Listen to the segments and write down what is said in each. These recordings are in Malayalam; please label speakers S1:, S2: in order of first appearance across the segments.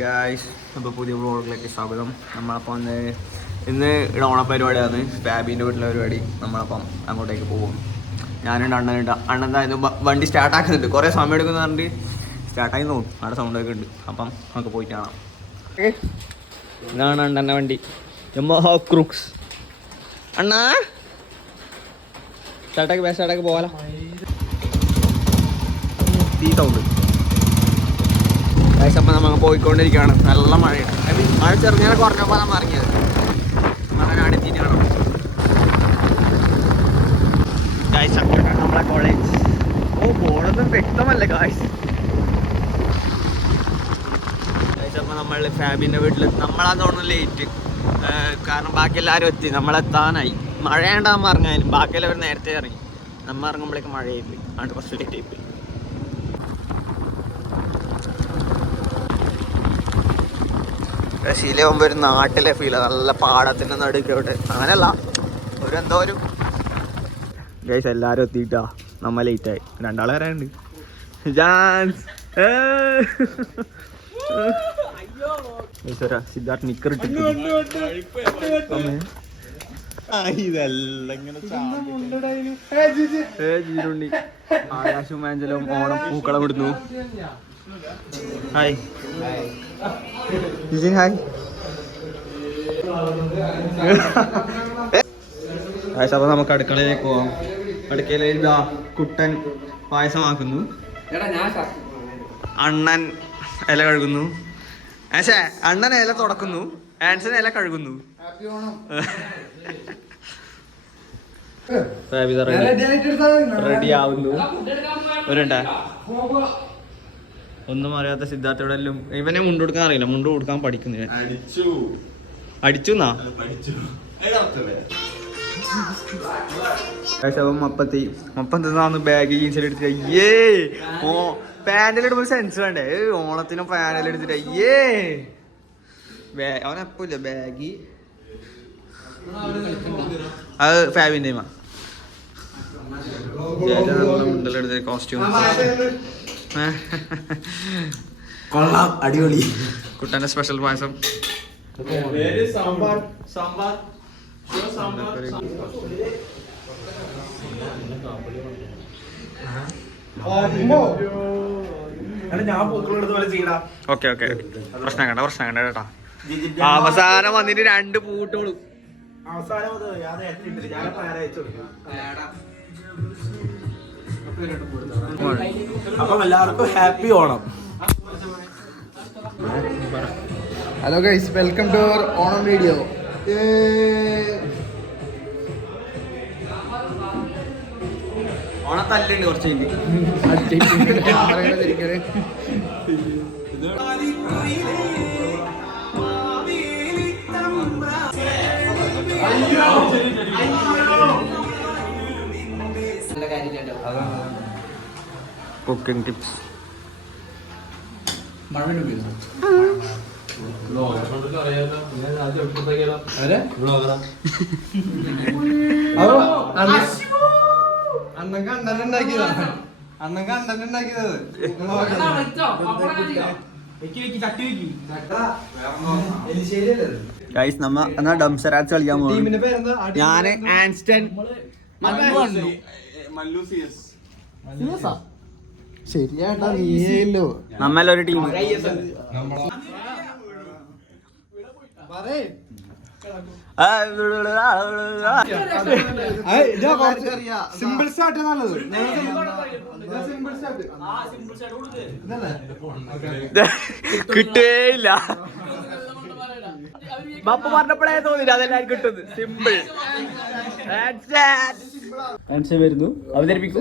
S1: ഗായ്സ് അപ്പോൾ പുതിയ വ്ളോഗിലേക്ക് സ്വാഗതം. നമ്മളപ്പോൾ ഇന്ന് ഇന്ന് ഇവിടെ ഓണപ്പരിപാടിയാണ് ഫാബിന്റെ വീട്ടിലെ പരിപാടി. നമ്മളപ്പം അങ്ങോട്ടേക്ക് പോകും ഞാനുണ്ട് അണ്ണനുണ്ട് അണ്ണൻ വണ്ടി സ്റ്റാർട്ട് ആക്കുന്നുണ്ട്. കുറേ സമയം എടുക്കുന്ന പറഞ്ഞിട്ട് സ്റ്റാർട്ടായി തോന്നും. അവിടെ സൗണ്ട് ഒക്കെ ഉണ്ട്. അപ്പം നമുക്ക് പോയിട്ട് കാണാം. ഇതാണ് അണ്ണന്റെ വണ്ടി. ക്രൂക്സ്. അണ്ണാ! സ്റ്റാർട്ടാക്കി ബേ സ്റ്റാർട്ടാക്കി പോകാലോ തീ സൗണ്ട് അപ്പം നമ്മൾ പോയിക്കൊണ്ടിരിക്കുകയാണ്. നല്ല മഴയാണ്. മഴ ചെറുങ്ങനെ കുറഞ്ഞപ്പോൾ നമ്മൾ ഇറങ്ങിയത്. ഗൈസ് അങ്ങോട്ടാണ് നമ്മളെ കോളേജ് ഓ പോണത് വ്യക്തമല്ല ഗായ്സ് അപ്പം നമ്മൾ ഫാബിന്റെ വീട്ടിൽ നമ്മളാ തോന്നുന്നു ലേറ്റ് കാരണം ബാക്കി എല്ലാവരും എത്തി. നമ്മളെത്താനായി. മഴയുണ്ട് നമ്മൾ ഇറങ്ങാനും ബാക്കിയെല്ലാവരും നേരത്തെ ഇറങ്ങി. നമ്മൾ ഇറങ്ങുമ്പോഴേക്ക് മഴയായി പോയി അതുകൊണ്ട് കുറച്ച് ലേറ്റ് ആയി പോയി. ശീലമാകുമ്പോൾ ഒരു നാട്ടിലെ ഫീൽ നല്ല പാടത്തിന്റെ നടുക്കോട്ട്. അങ്ങനെയല്ല ഒരു എന്തോ ഒരു ഗൈസ് എല്ലാരും എത്തിയിട്ടാ നമ്മ ലേറ്റ് ആയി. രണ്ടാളെ വരാനുണ്ട്. ജാൻസ് സിദ്ധാർത്ഥ് നിക്കർ ജീരുണ്ടി ആകാശവും ആഞ്ചലും ഓണം പൂക്കളം ഇടുന്നു. ഹായ് ജിജിൻ ഹായ് ഗൈസ് അപ്പോൾ നമുക്ക് അടുക്കളയിലേക്ക് പോവാം. അടുക്കളയിൽ ഇതാ കുട്ടൻ പായസമാക്കുന്നു അണ്ണൻ ഇല കഴുകുന്നു. ഏശേ അണ്ണൻ ഇല തുടക്കുന്നു. ആൻസൺ ഇല കഴുകുന്നു. റെഡി ആവുന്നു. ഒരുണ്ടാ ഒന്നും അറിയാത്ത സിദ്ധാർത്ഥയുടെ എല്ലാം ഇവനെ മുണ്ട് കൊടുക്കാൻ അറിയില്ല. മുണ്ട് കൊടുക്കാൻ പഠിക്കുന്നു
S2: അടിച്ചു. അടിച്ചു
S1: ശവം മപ്പത്തി മപ്പം തിന്നാന്ന് ബാഗ് ജീൻസിൽ എടുത്തിട്ട് അയ്യേ ഓ പാന്റിലിടുമ്പോൾ സെൻസ് വേണ്ടേ? ഓണത്തിനും പാന്റിൽ എടുത്തിട്ട് അയ്യേ അവനപ്പില്ല അവനെപ്പില്ല ബാഗി അത് ഫാബിന്റെ മുണ്ടലെടുത്ത് കോസ്റ്റ്യൂം
S2: കൊള്ളാം അടിപൊളി.
S1: കുട്ടന്റെ സ്പെഷ്യൽ പായസം. ഓക്കെ ഓക്കെ പ്രശ്നം കണ്ട പ്രശ്നം കണ്ട കേട്ടാ. അവസാനം വന്നിട്ട് രണ്ട് പൂട്ടുകളും
S2: അവസാനം അപ്പം എല്ലാവർക്കും happy Onam.
S3: Hello guys welcome to our Onam video
S1: ഓണത്തല്ലുണ്ട് കുറച്ച് കഴിഞ്ഞ്. കുക്കിംഗ് ടിപ്സ്
S3: അണ്ണൻ കണ്ടന്റ് ഉണ്ടാക്കിയതാ അണ്ണൻ
S1: ഗൈസ് നമ്മ എന്നാ ഡംസറാച്ച് കളിക്കാൻ പോകും
S3: ഞാൻ ആൻസ്റ്റൻ മല്ലു
S1: ഞാൻ
S3: പേരെന്താ? ശരിയാട്ടാ നീയല്ലോ
S1: നമ്മെല്ലാം ഒരു ടീം.
S3: സിമ്പിൾ സ്റ്റാർട്ട് നല്ലത്
S1: കിട്ടേയില്ല ബാപ്പ പറഞ്ഞപ്പോഴേ തോന്നില്ല അതെല്ലാം കിട്ടുന്നത് സിമ്പിൾ. ആൻസർ വരുന്നു അവതരിപ്പിക്കൂ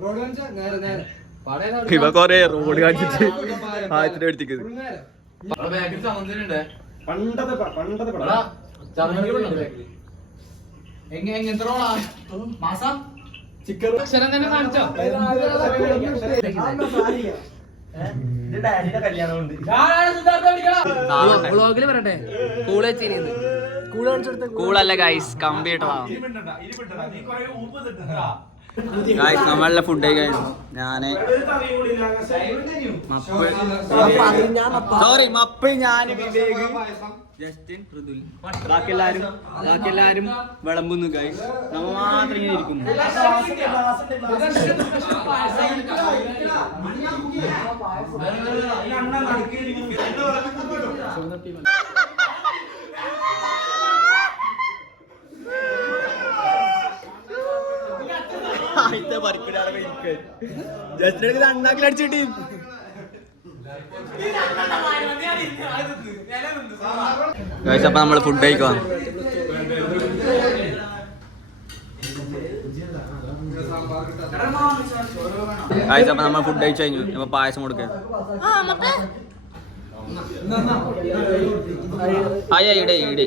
S3: റോഡ് കാണിച്ചാ നേരെ നേരെ
S1: ഇവ കൊറേ റോഡ് കാണിച്ചിട്ട് ആദ്യത്തിന്റെ അടുത്തേക്ക്
S2: പണ്ടത്തെ പ- തന്നെ പടം
S4: വ്ളോഗിൽ പറയട്ടെ കൂൾ വെച്ചിരുന്നു
S1: കൂളല്ല ഗൈസ് കമ്പ്യൂട്ടറാ ഗൈസ് നമ്മളുടെ ഫുഡ് ഞാൻ മപ്പ് സോറി മപ്പ് ഞാൻ വിവേക്. ജസ്റ്റിൻ ഋതുൽ. ബാക്കി എല്ലാരും ബാക്കി എല്ലാരും വിളമ്പുന്നു ഗൈസ് നമ്മ മാത്രം ഇങ്ങനെ ഇരിക്കുന്നു. ആദ്യത്തെ പരിപ്പിടാതെ ജസ്റ്റിൻ അണ്ണാക്കിൽ അടിച്ചിട്ട് ഗൈസ് അപ്പൊ നമ്മൾ ഫുഡ് കഴിക്കാം ഗൈസ് അപ്പൊ നമ്മൾ ഫുഡ് കഴിച്ചു കഴിഞ്ഞു. ഇപ്പൊ പായസം കൊടുക്കാൻ ആ ഇടേ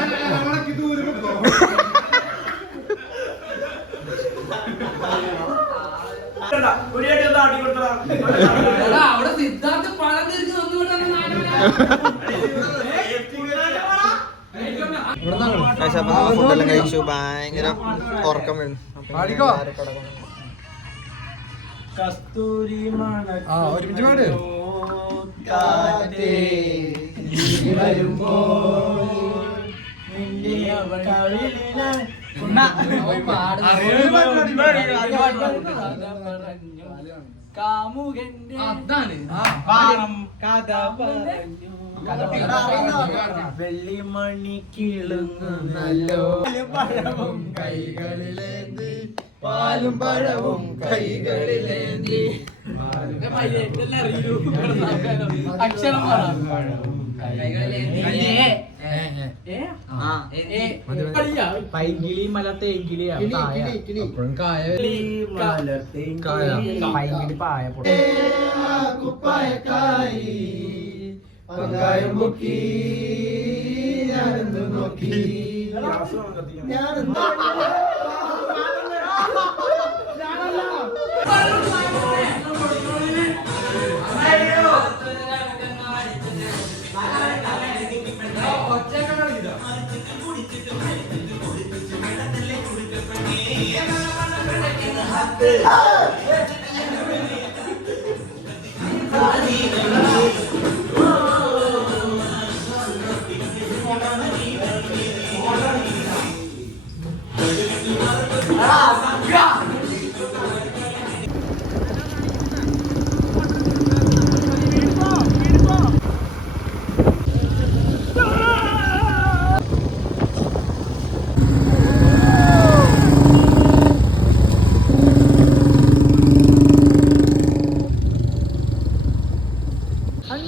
S1: ആ
S4: അവിടെ സിദ്ധാർത്ഥ പഴം തിരിച്ച്
S1: ഗൈസ് അപ്പൊ നമ്മൾ ഫുഡെല്ലാം കഴിച്ചു. ഭയങ്കര ഉറക്കം
S3: പാടിക്കോ. ആ ഒരുമിച്ച് പാട്.
S4: അതാണ്
S2: വെള്ളിമണി കിളുങ്ങുന്നല്ലോ.
S3: പഴവും കൈകളിലേന്തി. പാലും പഴവും കൈകളിലേന്തി.
S4: അക്ഷരം
S2: പൈങ്കിളി മല തേങ്കിളി
S3: അപ്പോഴും കായ
S2: മല
S3: കായ.
S2: പൈങ്കിളി പായ
S3: കുപ്പായക്കായി പങ്കായം പൊക്കി ഞാനെന്ത് നോക്കി? ഞാനെന്ന്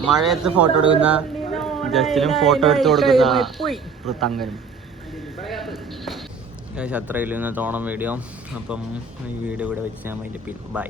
S1: മഴയത്ത് ഫോട്ടോ എടുക്കുന്ന ജസ്റ്റിനും ഫോട്ടോ എടുത്ത് കൊടുക്കുന്ന ഋത്തങ്കനും ഗൈസ് നിന്ന് തോണം വീഡിയോ. അപ്പം ഈ വീഡിയോ ഇവിടെ വെച്ച് ഞാൻ അതിന്റെ ബൈ.